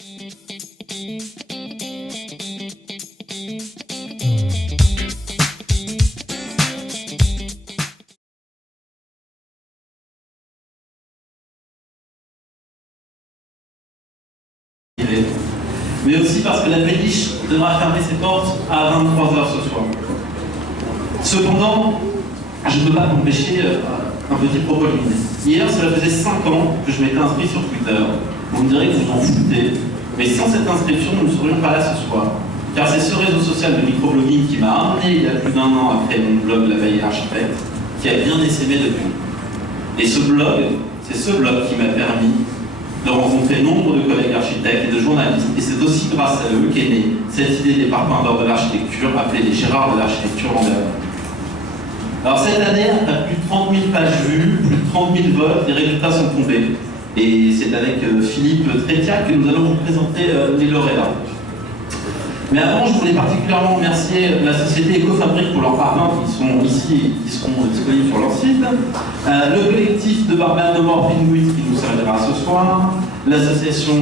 Mais aussi parce que la péniche devra fermer ses portes à 23h ce soir. Cependant, je ne peux pas m'empêcher un petit propos liminaire. Hier, cela faisait 5 ans que je m'étais inscrit sur Twitter. Vous me direz que vous en foutez, mais sans cette inscription, nous ne serions pas là ce soir. Car c'est ce réseau social de microblogging qui m'a amené il y a plus d'1 an à créer mon blog La Veille Architecte, qui a bien essaimé depuis. Et c'est ce blog qui m'a permis de rencontrer nombre de collègues architectes et de journalistes. Et c'est aussi grâce à eux qu'est née cette idée des parpaings d'or de l'architecture, appelée les Gérards de l'architecture l'an dernier. Alors cette année, après plus de 30 000 pages vues, plus de 30 000 votes, les résultats sont tombés. Et c'est avec Philippe Trétiac que nous allons vous présenter les lauréats. Mais avant, je voulais particulièrement remercier la société Ecofabrique pour leurs parpaings qui sont ici et qui seront disponibles sur leur site, le collectif de barbanes Penguins qui nous servira ce soir, l'association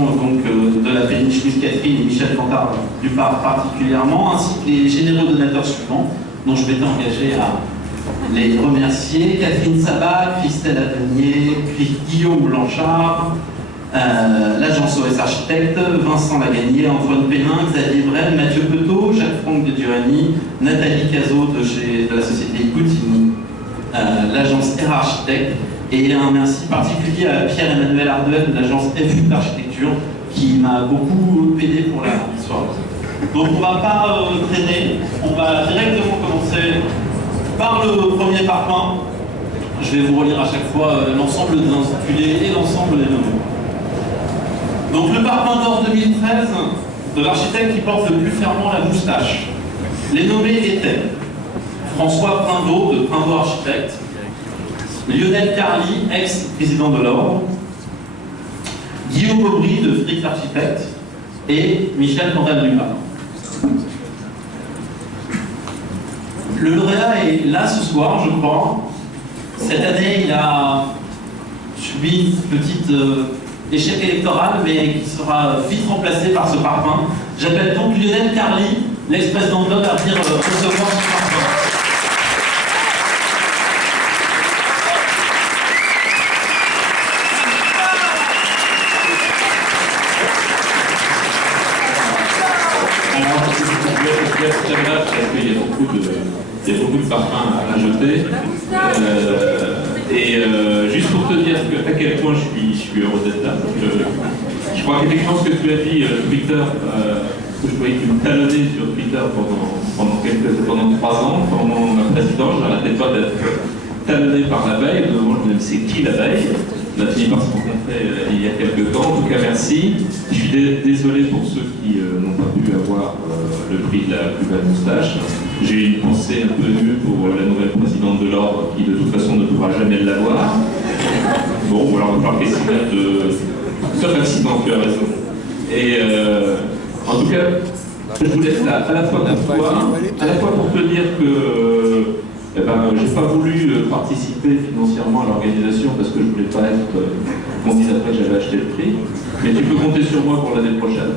de la péniche Louise Catherine et Michel Cantard du Parc particulièrement, ainsi que les généreux donateurs suivants, dont je m'étais engagé à les remercier: Catherine Sabat, Christelle Attenier, Guillaume Blanchard, l'agence OS Architecte, Vincent Lagagnier, Antoine Pénin, Xavier Brel, Mathieu Petot, Jacques-Franck de Durani, Nathalie Cazot de la société Goutini, l'agence R Architecte, et un merci particulier à Pierre-Emmanuel Arduel de l'agence FU d'Architecture qui m'a beaucoup aidé pour la soirée. Donc on ne va pas traîner, on va directement commencer par le premier parpaing. Je vais vous relire à chaque fois l'ensemble des intitulés et l'ensemble des noms. Donc le parpaing d'or 2013 de l'architecte qui porte le plus fermement la moustache. Les nommés étaient François Prindeau de Prindeau Architecte, Lionel Carly, ex-président de l'Ordre, Guillaume Aubry de Frick Architecte et Michel Cantal-Dumas. Le lauréat est là ce soir, je crois. Cette année, il a subi une petite échec électoral, mais qui sera vite remplacé par ce parpaing. J'appelle donc Lionel Carly, l'ex-président de l'Ordre, à venir recevoir ce parpaing. Il y a beaucoup de parfums à jeter. Juste pour te dire à quel point je suis heureux d'être là. Je crois qu'effectivement ce que tu as dit, Twitter, que je voyais que tu me talonnais sur Twitter pendant 3 ans, pendant ma présidence, j'arrêtais pas d'être talonné par la veille. Je me disais, c'est qui la veille? On a fini par se rencontrer il y a quelques temps. En tout cas, merci. Je suis désolé pour ceux qui n'ont pas pu avoir le prix de la plus belle moustache. J'ai une pensée un peu nue pour la nouvelle présidente de l'Ordre qui, de toute façon, ne pourra jamais l'avoir. Bon, voilà, on va falloir qu'essayer de... Sauf accident, tu as raison. Et en tout cas, je vous laisse là, à la fois pour te dire que j'ai pas voulu participer financièrement à l'organisation parce que je voulais pas être qu'on dise après que j'avais acheté le prix, mais tu peux compter sur moi pour l'année prochaine.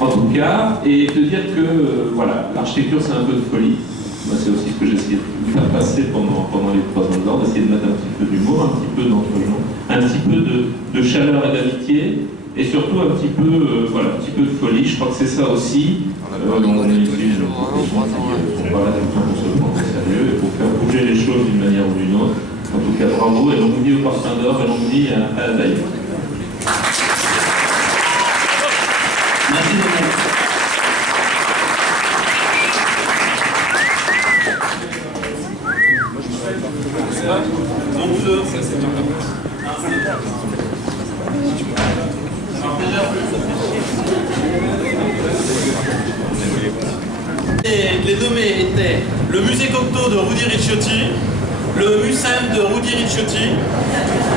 En tout cas, et te dire que voilà, l'architecture c'est un peu de folie. Moi, c'est aussi ce que j'ai essayé de faire passer pendant les 3 ans de l'Ordre, d'essayer de mettre un petit peu d'humour, un petit peu d'entraînement, un petit peu de chaleur et d'amitié, et surtout un petit peu, un petit peu de folie. Je crois que c'est ça aussi. On est ici des gens qui sont pas là tout le temps pour se prendre au sérieux et pour faire bouger les choses d'une manière ou d'une autre. En tout cas, bravo, et l'on vous dit au parpaing d'or, et l'on vous dit à la veille. Merci beaucoup. Les nommés étaient le musée Cocteau de Rudy Ricciotti, le MUSEM de Rudy Ricciotti,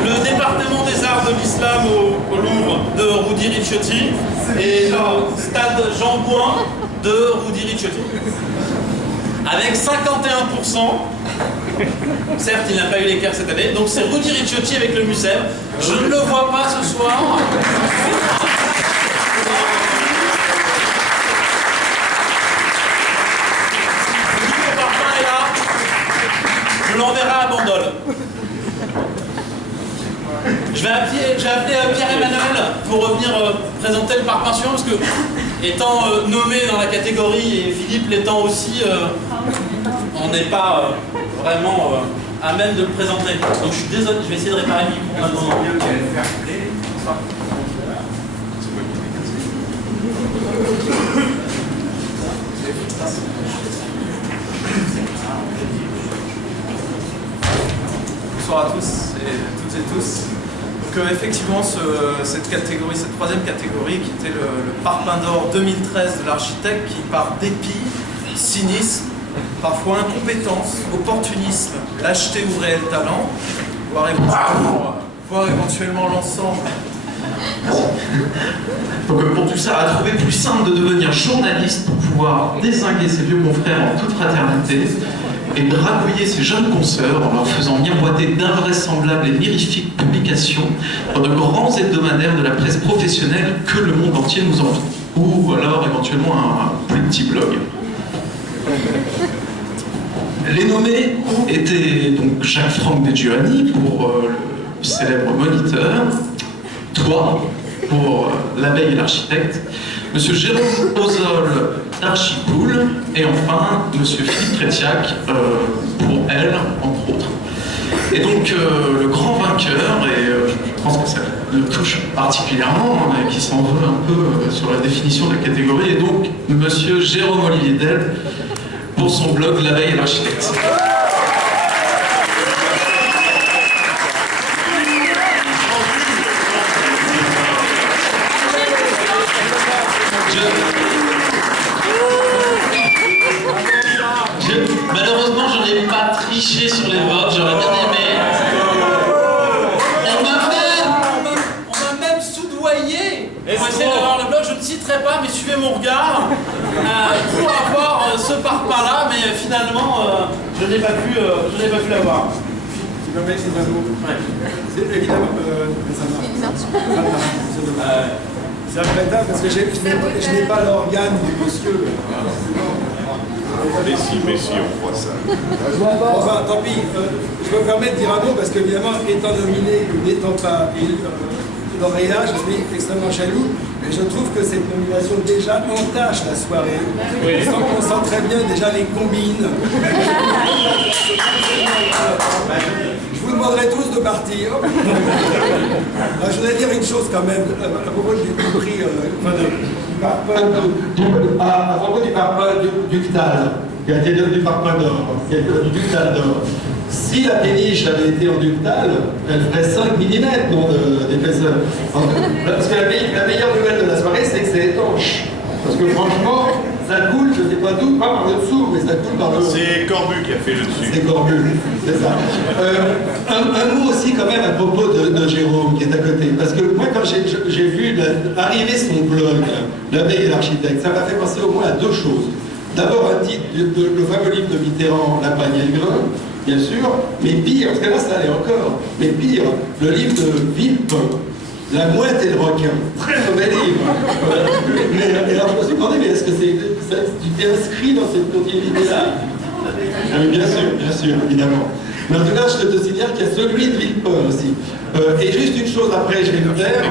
le département des arts de l'islam au Louvre de Rudy Ricciotti et le stade Jean Bouin de Rudy Ricciotti. Avec 51%, certes il n'a pas eu l'équerre cette année, donc c'est Rudy Ricciotti avec le MUSEM. Je ne le vois pas ce soir. j'ai appelé Pierre-Emmanuel pour revenir présenter le parc Peinturon, parce que, étant nommé dans la catégorie et Philippe l'étant aussi, on n'est pas vraiment à même de le présenter. Donc je suis désolé, je vais essayer de réparer le micro maintenant. Bonsoir à tous et toutes et tous. Donc effectivement, cette catégorie, cette troisième catégorie qui était le Parpaing d'Or 2013 de l'architecte, qui par dépit, cynisme, parfois incompétence, opportunisme, lâcheté ou réel talent, voire éventuellement l'ensemble. Donc pour tout ça, a trouvé plus simple de devenir journaliste pour pouvoir dézinguer ses vieux confrères en toute fraternité et dragouiller ses jeunes consoeurs en leur faisant miroiter d'invraisemblables et mirifiques publications dans de grands hebdomadaires de la presse professionnelle que le monde entier nous envie. Ou alors éventuellement un plus petit blog. Les nommés étaient donc Jacques-Franck De Giovanni pour le célèbre Moniteur, toi pour l'abeille et l'architecte, Monsieur Jérôme Ozol d'Archipool, et enfin Monsieur Philippe Trétiac pour elle, entre autres. Et donc le grand vainqueur, et je pense que ça le touche particulièrement, qui s'en veut un peu sur la définition de la catégorie, est donc Monsieur Jérôme Olivier Del pour son blog L'abeille et l'architecte. Malheureusement, je n'ai pas triché sur les votes, j'aurais bien aimé. On m'a même soudoyé pour essayer d'avoir le blog. Je ne citerai pas, mais suivez mon regard pour avoir ce parpaing-là, mais finalement, je n'ai pas pu l'avoir. Tu m'appelles Sylvano. C'est évidemment. C'est regrettable parce que je n'ai pas l'organe du monsieur. Mais si, on voit ça. Enfin, tant pis, je me permets de dire un mot parce qu'évidemment, étant nominé ou n'étant pas lauréat, je suis extrêmement jaloux, mais je trouve que cette nomination déjà entache la soirée. Oui. On sent très bien déjà les combines. Je vous demanderai tous de partir. Je voudrais dire une chose quand même, à propos du prix, à propos du parpaing ductal, qui a été devenu parpaing d'or, qui a été du ductal d'or. Si la péniche avait été en ductal, elle ferait 5 mm d'épaisseur. Parce que la meilleure nouvelle de la soirée, c'est que c'est étanche. Parce que franchement, ça coule, je ne sais pas d'où, pas par le dessous, mais ça coule par le haut. C'est Corbu qui a fait le dessus. C'est Corbu, c'est ça. Un mot aussi quand même à propos de Jérôme qui est à côté. Parce que moi quand j'ai vu arriver son blog, L'abeille et l'architecte, ça m'a fait penser au moins à deux choses. D'abord un titre, le fameux livre de Mitterrand, La Pagne et le grain, bien sûr, mais pire, parce que là ça allait encore, mais pire, le livre de Villepin, La Mouette et le requin. Très mauvais livre. Et alors je me suis demandé, mais est-ce que tu t'es inscrit dans cette continuité-là? Oui, bien sûr, évidemment. Mais en tout cas, je te signale qu'il y a celui de Villepin aussi. Et juste une chose après, je vais le faire,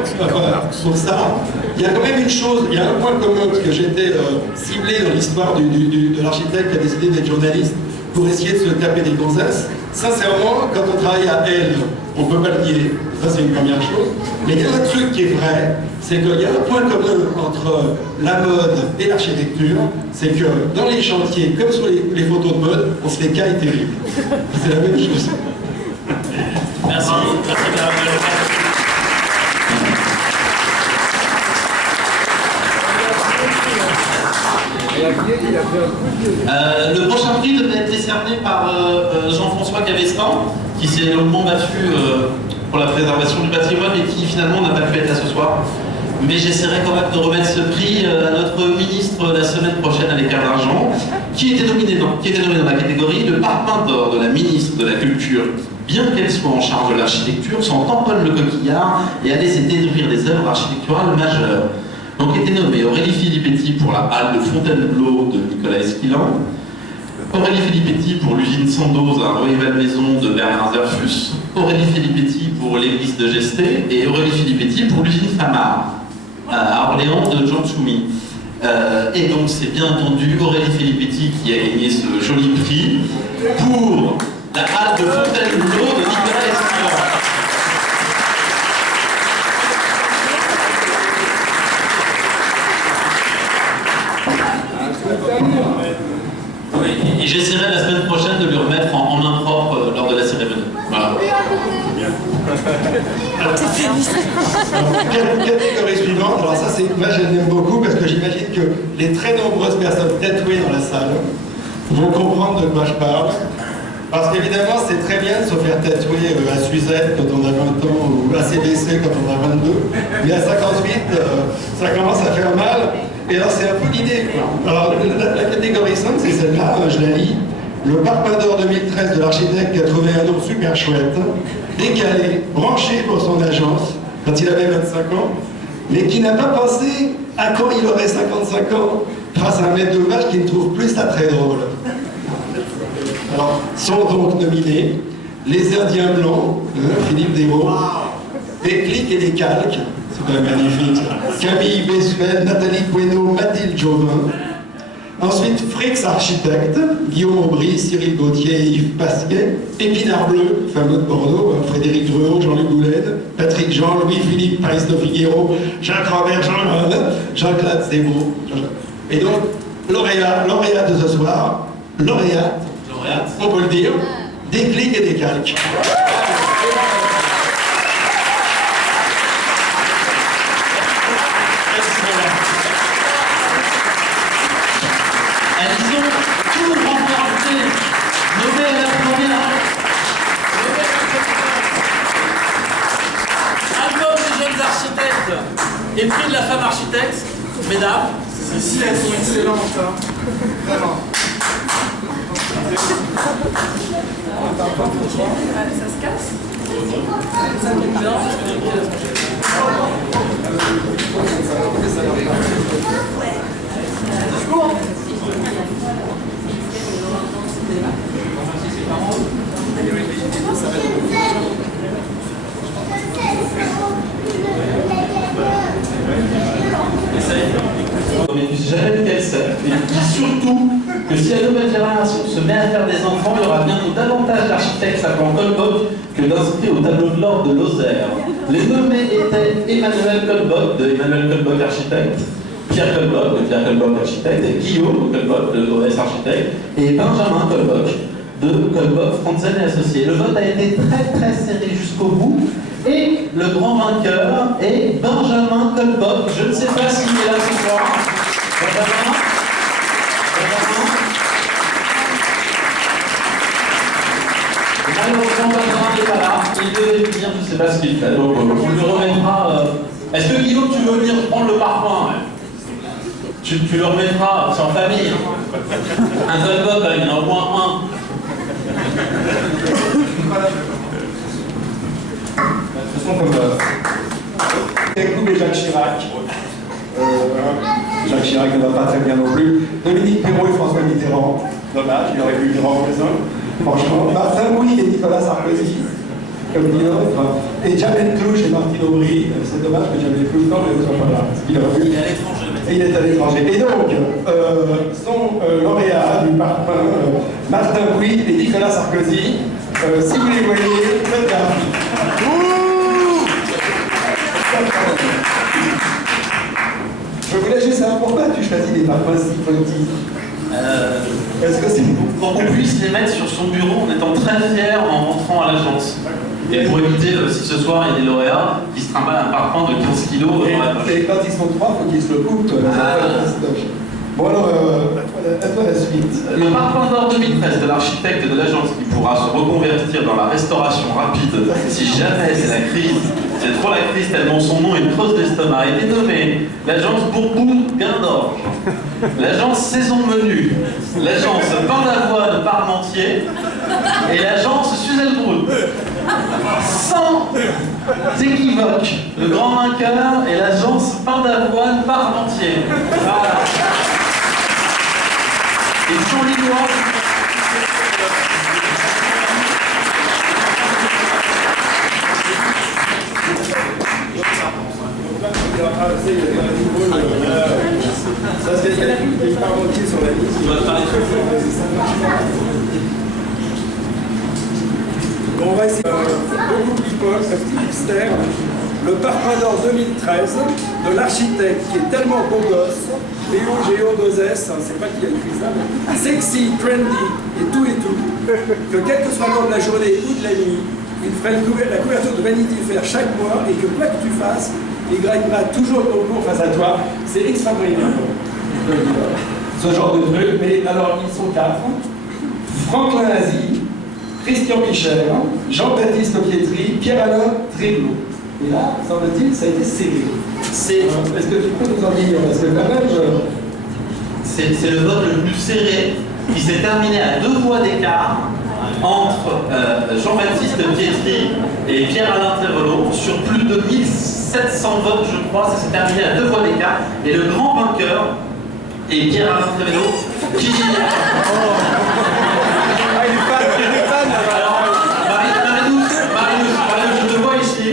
pour ça, il y a quand même une chose, il y a un point commun, parce que j'étais ciblé dans l'histoire de l'architecte qui a décidé d'être journaliste pour essayer de se taper des gonzesses. Sincèrement, quand on travaille à elle, on ne peut pas le nier, ça c'est une première chose. Mais il y a un truc qui est vrai, c'est qu'il y a un point commun entre la mode et l'architecture, c'est que dans les chantiers, comme sur les photos de mode, on se les caille terrible. C'est la même chose. Merci. Le prochain prix devait être décerné par Jean-François Cavestan, qui s'est longuement battu pour la préservation du patrimoine et qui finalement n'a pas pu être là ce soir. Mais j'essaierai quand même de remettre ce prix à notre ministre la semaine prochaine à l'Écart d'Argent, qui était nominé dans la catégorie de parpaing d'or de la ministre de la Culture, bien qu'elle soit en charge de l'architecture, s'en tamponne le coquillard et a décidé d'ouvrir des œuvres architecturales majeures. Donc était nommé Aurélie Filippetti pour la halle de Fontainebleau de Nicolas Esquilan, Aurélie Filippetti pour l'usine Sandoz à Rueil-Malmaison de Bernard Werfus, Aurélie Filippetti pour l'église de Gesté et Aurélie Filippetti pour l'usine Famar à Orléans de Jean Tsoumi. Et donc c'est bien entendu Aurélie Filippetti qui a gagné ce joli prix pour la halle de Fontainebleau de Nicolas Esquivan. Et j'essaierai la semaine prochaine de lui remettre en main propre lors de la cérémonie. Voilà. Catégorie suivante, alors ça c'est, moi je l'aime beaucoup parce que j'imagine que les très nombreuses personnes tatouées dans la salle vont comprendre de quoi je parle. Parce qu'évidemment c'est très bien de se faire tatouer à Suzette quand on a 20 ans ou à CBC quand on a 22, mais à 58 ça commence à faire mal. Et alors c'est un peu l'idée. Alors la catégorie 5 c'est celle-là, je la lis. Le Parpaing d'Or 2013 de l'architecte qui a trouvé un nom super chouette, décalé, branché pour son agence, quand il avait 25 ans, mais qui n'a pas pensé à quand il aurait 55 ans, face à un maître d'ouvrage qui ne trouve plus ça très drôle. Alors, sont donc nominés les Indiens Blancs, Philippe Desvaux, des clics et des calques, c'est quand même magnifique, Camille Bessuel, Nathalie Bueno, Mathilde Jovin. Ensuite, Frix Architecte, Guillaume Aubry, Cyril Gauthier, Yves Pasquet, Épinard Bleu, fameux de Bordeaux, Frédéric Druot, Jean-Luc Bouled, Patrick Jean, Louis-Philippe, Paris de Figuero, Jacques Robert, Jean-Claude Zébo. Et donc, lauréat de ce soir, lauréate, on peut le dire, des clics et des calques. Elles ont tout remporté, nommé à la première. Album des jeunes architectes et prix de la femme architecte, mesdames. Ici, elles sont excellentes, hein. Vraiment. Ça se casse. Ça tombe bien, je vais dire Mais jamais qu'elle sait. Et il dit surtout que si la nouvelle génération se met à faire des enfants, il y aura bientôt davantage d'architectes s'appelant Colbock que d'inscrits au tableau de l'ordre de Lozère. Les nommés étaient Emmanuel Colbock de Emmanuel Colbock Architecte, Pierre Colbock de Pierre Colbock Architecte, et Guillaume Colbock de OS Architecte, et Benjamin Colbock de Colbock Franzen et Associés. Le vote a été très très serré jusqu'au bout. Et le grand vainqueur est Benjamin Colbock. Je ne sais pas s'il est là ce soir. Benjamin. Malheureusement, Benjamin n'est pas là. Il devait venir, je ne sais pas ce qu'il fait. Donc, on lui remettra. Est-ce que Guillaume, tu veux venir prendre le parfum? Tu le remettras, c'est en famille. Un Colbock, il y en a au moins un. De toute façon, comme et Jacques Chirac. Jacques Chirac ne va pas très bien non plus. Dominique Perrault et François Mitterrand. Dommage, il aurait pu lui rendre raison. Franchement. Martin Bouygues et Nicolas Sarkozy, comme dit l'autre. Et Jamel Clouche et Martine Aubry. C'est dommage que Jamel Clouche ne soit pas là. Il est à l'étranger. Et il est à l'étranger. Et donc, son lauréat du parfum, Martin Bouygues et Nicolas Sarkozy. Si vous les voyez, faites un. Je voulais juste savoir pourquoi tu choisis des parfums si petits. Est-ce que c'est pour qu'on puisse les mettre sur son bureau en étant très fier en rentrant à l'agence. Et pour éviter, si ce soir il y a des lauréats, qui se trimballent un parfum de 15 kilos dans la poche. Et quand ils sont trois, il faut qu'ils se le coupent. Bon alors, à toi la suite. Le Parpaing d'Or 2013 de l'architecte de l'agence qui pourra se reconvertir dans la restauration rapide si jamais c'est la crise, c'est trop la crise tellement son nom est une creuse d'estomac, a été nommé l'agence Bourbourg-Gain-d'Orge, l'agence Saison Menu, l'agence Pain d'Avoine Parmentier et l'agence Suzelbrun. Sans équivoque, le grand vainqueur est l'agence Pain d'Avoine Parmentier. Voilà. Et Jean Lillois, ça, il y a un niveau. Ça, c'est il part entier sur la liste. On va parler de Bon, on va essayer beaucoup people, un petit mystère. Le Parpaing d'Or 2013 de l'architecte qui est tellement beau gosse, Léo-Géo-2S, c'est pas qui a écrit ça, mais sexy, trendy et tout, que quel que soit l'heure de la journée ou de la nuit, il ferait la couverture de Vanity Fair chaque mois et que quoi que tu fasses, il gagnera toujours ton cours face à toi. C'est extraordinaire. Ce genre de truc, mais alors ils sont 4. Franklin Azy, Christian Michel, Jean-Baptiste Pietri, Pierre-Alain Tréglot. Et là, semble-t-il, ça a été serré. Est-ce que tu peux nous en dire? Parce que quand même, c'est le vote le plus serré qui s'est terminé à 2 voix d'écart entre Jean-Baptiste Pietri et Pierre-Alain Tréglot sur plus de 1700 votes, je crois. Ça s'est terminé à 2 voix d'écart. Et le grand vainqueur est Pierre-Alain Tréglot qui... Marie-Douce, je te vois ici.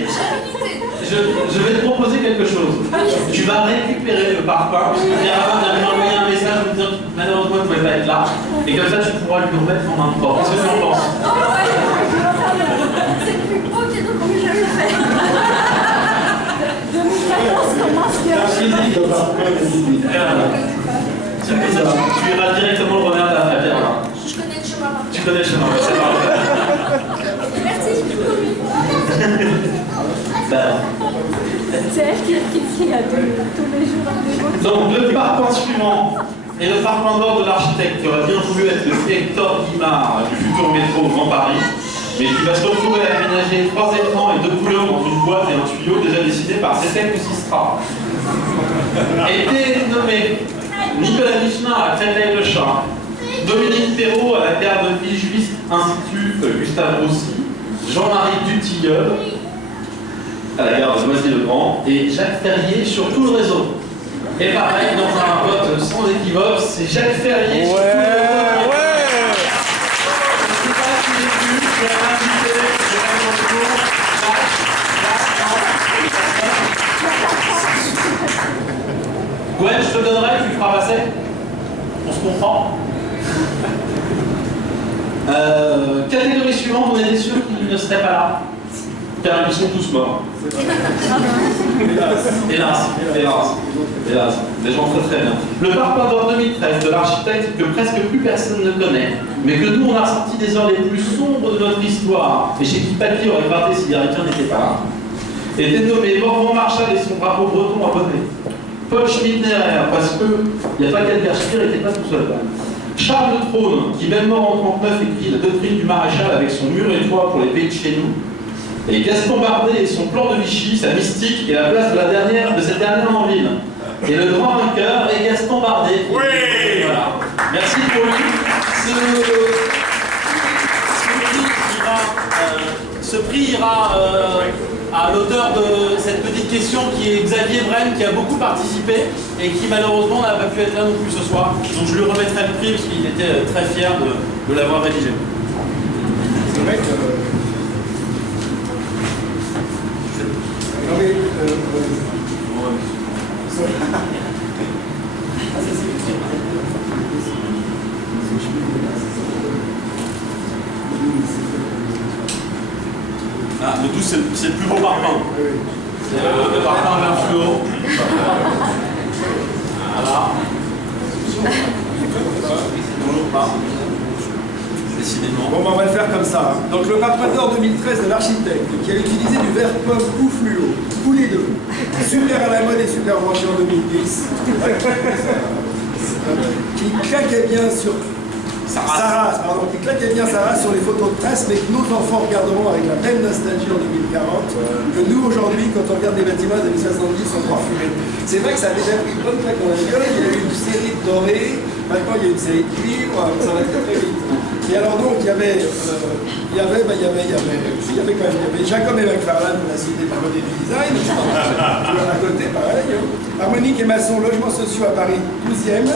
Je vais te proposer quelque chose. Tu vas récupérer le parpaing. Avant de lui envoyer un message en disant malheureusement tu ne pouvais pas être là. Et comme ça tu pourras lui remettre en main propre. Qu'est-ce que tu en penses? C'est le plus beau cadeau qu'on ait jamais fait. 2014 commence bien. Tu iras directement le remettre à Pierre. Je connais le chemin par Tu connais le chemin, c'est parfait. Merci, je suis commune. C'est elle qui a tous les jours un démo. Donc le parpaing suivant est le parpaing d'or de l'architecte qui aurait bien voulu être le Hector Guimard du futur métro Grand Paris, mais qui va se retrouver à aménager 3 écrans et 2 couleurs dans une boîte et un tuyau déjà décidé par Cétec ou Sistra. Était nommé Nicolas Michelin à Créteil-le-Chat, Dominique Perrault à la gare de Villejuif Institut Gustave Roussy, Jean-Marie Dutilleul à la gare de Noisy-le-Grand et Jacques Ferrier sur tout le réseau. Et pareil, dans un vote sans équivoque, c'est Jacques Ferrier sur tout le réseau. Je ne sais pas si j'ai vu, je vais l'inviter, je vais mon tour. Gwen, je te donnerai, tu feras passer. On se comprend. Catégorie suivante, on était sûr qu'ils ne seraient pas là. Car ils sont tous morts. Hélas, des gens très bien. Le Parpaing d'Or 2013 de l'architecte que presque plus personne ne connaît, mais que nous on a ressorti des heures les plus sombres de notre histoire, et chez qui Papy aurait gratté si Garrickien n'était pas là, était nommé Morvan Marchal et son drapeau breton à voter. Paul Schmidt-Nerer, parce qu'il n'y a pas qu'Edgar Schmidt, il n'était pas tout seul. Charles de Trône, qui même mort en 1939 écrit la doctrine du maréchal avec son mur et toit pour les pays de chez nous. Et Gaston Bardet et son plan de Vichy, sa mystique et la place de cette dernière en ville. Et le grand vainqueur est Gaston Bardet. Oui. Voilà. Merci pour lui. Ce prix ira à l'auteur de cette petite question qui est Xavier Brenne, qui a beaucoup participé et qui malheureusement n'a pas pu être là non plus ce soir. Donc je lui remettrai le prix parce qu'il était très fier de l'avoir rédigé. c'est vrai que. Non mais. Ah, le 12, c'est le plus beau parpaing. C'est le parpaing vert fluo. Voilà. Toujours pas. Décidément. Bon, ben, on va le faire comme ça. Donc le Parpaing d'Or 2013 de l'architecte qui a utilisé du vert pomme ou fluo, ou les deux. Super à la mode et super branché en 2010. Qui claquait bien sur Sarras, pardon, qui claquait bien Sarras sur les photos de presse, mais que nos enfants regarderont avec la même nostalgie en 2040 que nous aujourd'hui, quand on regarde les bâtiments des années 70, on croit fumer. C'est vrai que ça a déjà pris une bonne claque dans la gueule. Il y a eu une série de dorés, maintenant il y a une série de cuivre, ça va très très vite. Et alors donc il y avait Jacob et McFarlane pour la cité de la mode et du design, à côté pareil. Harmonique et Masson, logements sociaux à Paris 12e,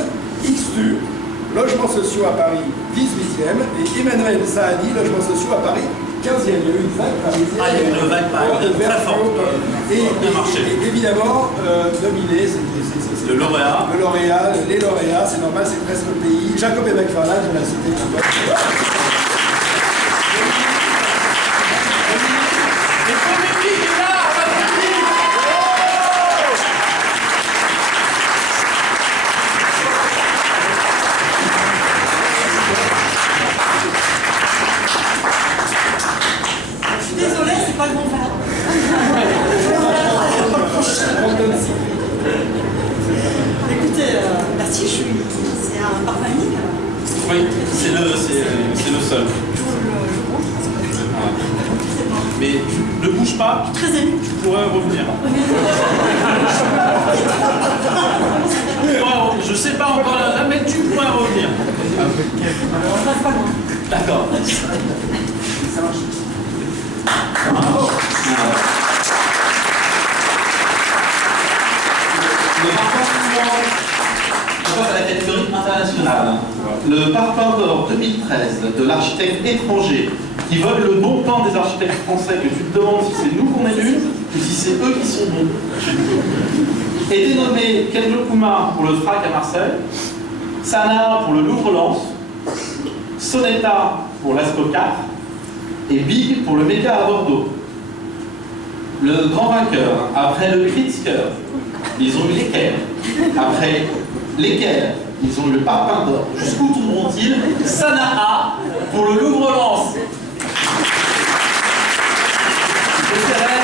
XTU, logements sociaux à Paris 18e, et Emmanuel Saadi, logements sociaux à Paris 15e, il y a eu une vague parisienne. Ah, il y a eu une vague parisienne très forte. Bien marché. Et évidemment, nominé, c'est Le lauréat. le lauréat, les lauréats, c'est normal, c'est presque le pays. Jacob et McFarlane, je l'ai cité. Le premier prix est là, on va applaudir. Je suis désolée, c'est pas le bon verre. Écoutez, merci, c'est un parfum unique. Oui, c'est le seul. Mais ne bouge pas, Très ému. tu pourrais revenir. Je sais pas encore là, mais tu pourrais revenir. On passe pas loin. D'accord. Le parfum suivant, on passe à la catégorie internationale. Le parfum d'or 2013 de l'architecte étranger qui vole le bon temps des architectes français, que tu te demandes si c'est nous qu'on est nuls ou si c'est eux qui sont bons. Et dénommé Kenjo Kumar pour le FRAC à Marseille, Sana pour le Louvre-Lens, Sonetta pour l'Asco 4 et Big pour le Méga à Bordeaux. Le grand vainqueur, après le Pritzker, ils ont eu l'équerre. Après l'équerre, ils ont eu le parpaing d'or. Jusqu'où tomberont-ils? Sanaa pour le Louvre-Lens. J'essaierai,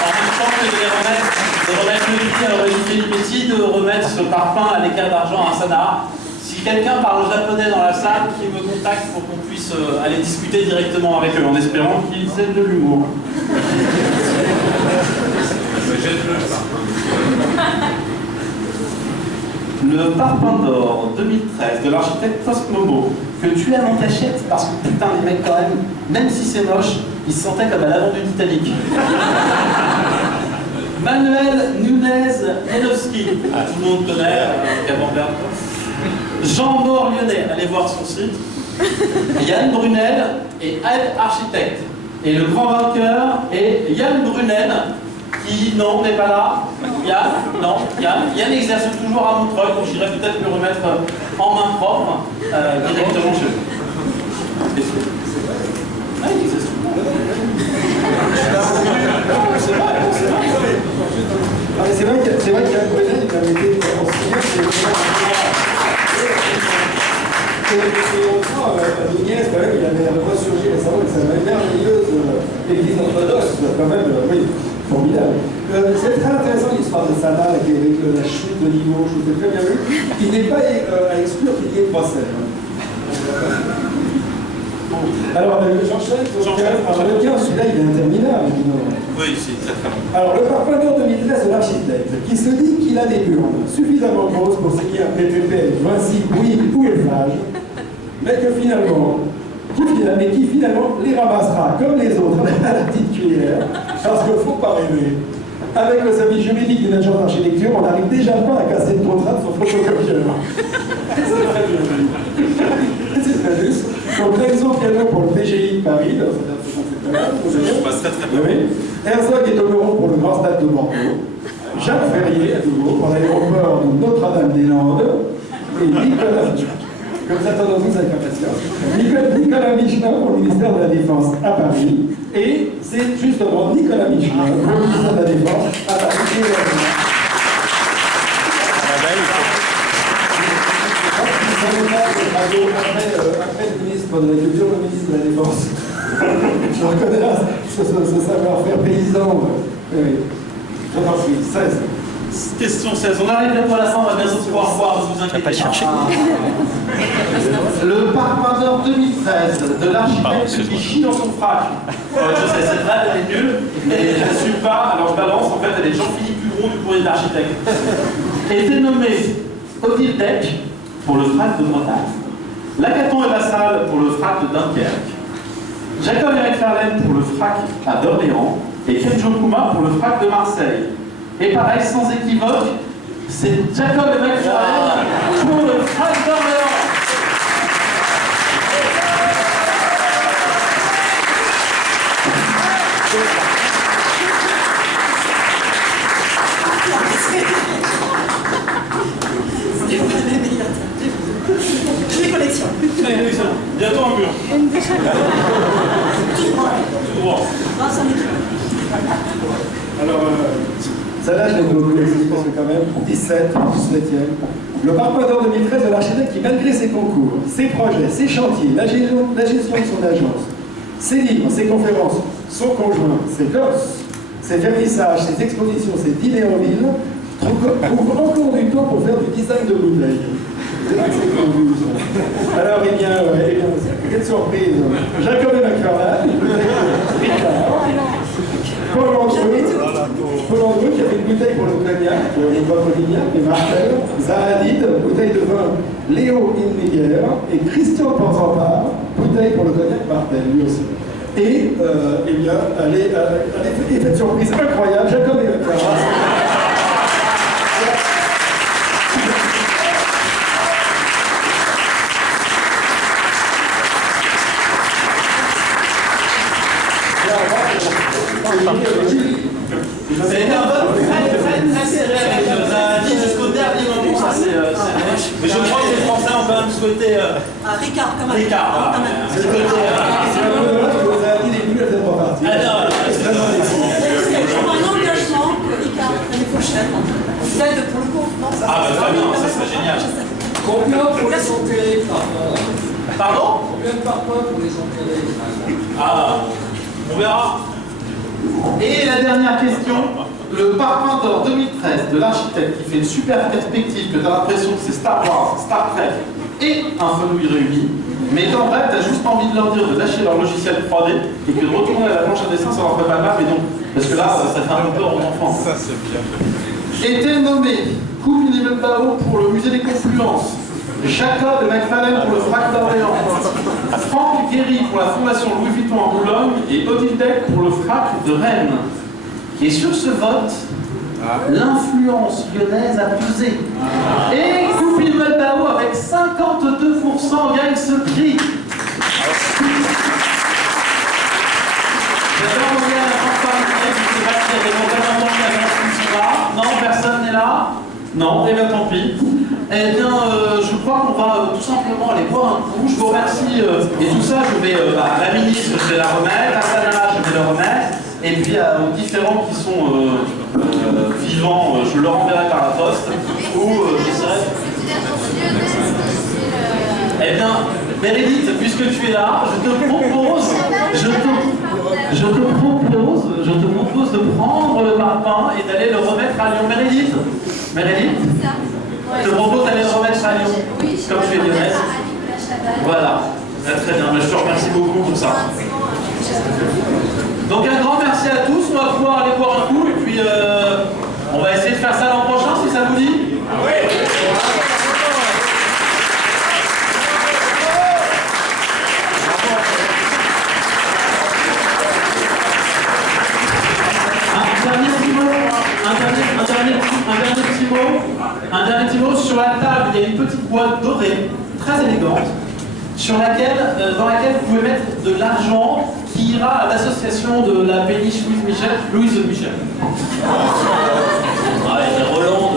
en même temps que de remettre le prix à Aurélie Felipetti, de remettre ce parpaing à l'équerre d'argent à Sanaa. Si quelqu'un parle japonais dans la salle, qui me contacte pour qu'on puisse aller discuter directement avec eux, en espérant qu'ils aient de l'humour. Le parpaing d'or 2013 de l'architecte Cosmobo, que tu aimes en cachette parce que putain les mecs quand même si c'est moche, ils se sentaient comme à l'avant du Titanic. Manuel Nunez-Janowski, tout le monde connaît, Camembert. Jean Mort Lyonnais, allez voir son site. Yann Brunel et Ed Architecte. Et le grand vainqueur est Yann Brunel, qui, non, n'est pas là. Yann exerce toujours à Montreuil, donc j'irai peut-être le remettre en main propre, directement chez eux. Ah, il exerce toujours. C'est vrai qu'il y a un Brunel qui a été et on sent à Nignès, quand même, il avait ressurgi récemment avec sa merveilleuse église orthodoxe, quand même, oui, formidable. C'est très intéressant l'histoire de Sana avec la chute de niveau, je vous ai très bien vu. Il n'est pas à exclure qu'il y ait procès. Alors, j'enchaîne sur le 15, celui-là il est interminable. Oui, c'est très très bon. Alors, le parfum d'or 2013 de l'architecte, qui se dit qu'il a des burnes suffisamment grosses pour signer un PPP avec Vinci, Bouygues ou Eiffage, mais qui finalement les ramassera comme les autres à la petite cuillère, parce qu'il ne faut pas rêver. Avec le service juridique d'une agence d'architecture, on n'arrive déjà pas à casser le contrat de son photocopieur. C'est très joli. C'est très juste. Donc, Renzo Piano pour le PGI de Paris, Je passe très très bien. oui. Herzog et Domeron pour le Grand Stade de Bordeaux. Jacques Ferrier, à nouveau, pour l'aéroport de Notre-Dame-des-Landes. Et Nicolas, comme ça t'entends tous avec impatience, Nicolas Michelin pour le ministère de la Défense à Paris. Et c'est justement Nicolas Michelin pour le ministère de la Défense à Paris. Après le ministre de la Culture, le ministre de la Défense. Je reconnais là ce savoir-faire paysan. Oui. Je t'en prie, 16. Question 16. On arrive bientôt à la fin, on va bientôt pouvoir voir, ne vous inquiétez pas. Le parpaing d'or 2013 de l'architecte qui chie dans son frac. Je sais, cette vanne elle est nulle, mais je ne suis pas, alors je balance, en fait elle est Jean-Philippe Hugon du courrier de l'architecte. Était nommé Odile Deck pour le frac de Bretagne, Lacaton et Lassalle pour le frac de Dunkerque, Jacob et McFarlane pour le frac à d'Orléans et Kenjo Kuma pour le frac de Marseille. Et pareil, sans équivoque, c'est Jacob et McFarlane pour le frac d'Orléans. beaucoup aussi, parce que quand même, 17e. Le parpaing d'or 2013 de l'architecte qui, malgré ses concours, ses projets, ses chantiers, la gestion de son agence, ses livres, ses conférences, son conjoint, ses gosses, ses vernissages, ses expositions, ses dîners en ville, trouve encore du temps pour faire du design de bouteilles. C'est là que c'est conduit. Alors, eh bien, quelle surprise. Jacob et McFarlane, Paul Andreu qui a fait une bouteille pour le cognac, votre Lignac, et Martel, Zahadid, bouteille de vin Léo Inmeyer, et Christian Panzambard, bouteille pour le cognac Martel, lui aussi. Et, eh bien, allez, effet de surprise incroyable, Jacob et McFarlane. C'est un vote très serré avec Zahadi jusqu'au dernier moment. Ça, mais je crois que les Français ont quand même souhaité. Ricard, quand même. Ricard, c'est le côté. Zahadi n'est plus à cette repartie. C'est un engagement que Ricard, l'année prochaine, vous aide pour le coup. Non, ça, Ah, bah très bien, ça serait génial. Combien pour les enterrer par Pardon? Combien par mois pour les enterrer? Ah, on verra. Et la dernière question, le parpaing d'or 2013 de l'architecte qui fait une super perspective, que tu as l'impression que c'est Star Wars, Star Trek et un fenouil réuni, mais en vrai, tu as juste envie de leur dire de lâcher leur logiciel 3D et que de retourner à la planche à dessin, ça leur fait pas mal, mais donc, parce que là, ça fait un peu peur aux enfants. Ça, c'est bien. Était nommé Coupe Bao pour le musée des Confluences, Jacob et McFarlane pour le FRAC d'Orléans, Franck Guéry pour la Fondation Louis Vuitton en Boulogne et Odile Deck pour le FRAC de Rennes. Et sur ce vote, l'influence lyonnaise a pesé. Et Coupe Bao avec 52% gagne ce prix. Non, personne n'est là. Non, et bien tant pis. Eh bien, je crois qu'on va tout simplement aller boire un coup. Je vous remercie. Et tout ça, je vais à la ministre, je vais la remettre, à Sana, je vais le remettre. Et puis aux différents qui sont vivants, je leur enverrai par la poste. Ou j'essaierai. Eh bien, Meredith, puisque tu es là, je te propose de prendre le parpaing et d'aller le remettre à Lyon. Meredith, je te propose d'aller le remettre à Lyon, comme tu es lyonnaise. Voilà, très bien, je te remercie beaucoup pour ça. Donc un grand merci à tous, on va pouvoir aller boire un coup et puis on va essayer de faire ça l'an prochain si ça vous dit. Oui. Un dernier petit mot. Sur la table, il y a une petite boîte dorée, très élégante, dans laquelle vous pouvez mettre de l'argent qui ira à l'association de la péniche Louise Michel. Ah, et Roland,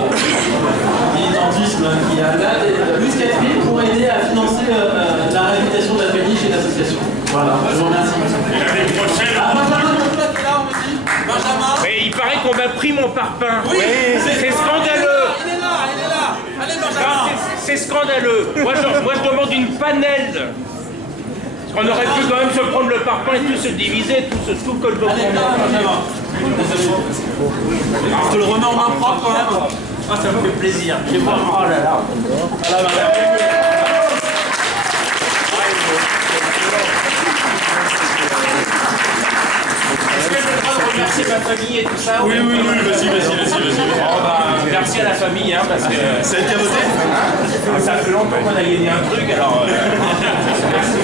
militantisme qui a là, Louise Catherine pour aider à financer la réhabilitation de la péniche et l'association. Voilà, je vous remercie. Benjamin. Mais il paraît qu'on m'a pris mon parpaing. Oui, c'est scandaleux. Il est là. Allez, Benjamin. C'est scandaleux. Moi, je demande une panelle. Parce qu'on aurait pu quand même se prendre le parpaing et tout se diviser, tout le colbon. Allez, Benjamin. Désolé. Je te le remets en main propre quand même. Ah, ça me fait plaisir. Je vais voir. Oh là là. Voilà, Est-ce que je peux remercier ma famille et tout ça? Oui, vas-y. Oh, merci à la famille, hein, parce que... C'est elle qui a voté? Ça fait longtemps qu'on a gagné un truc, alors... merci.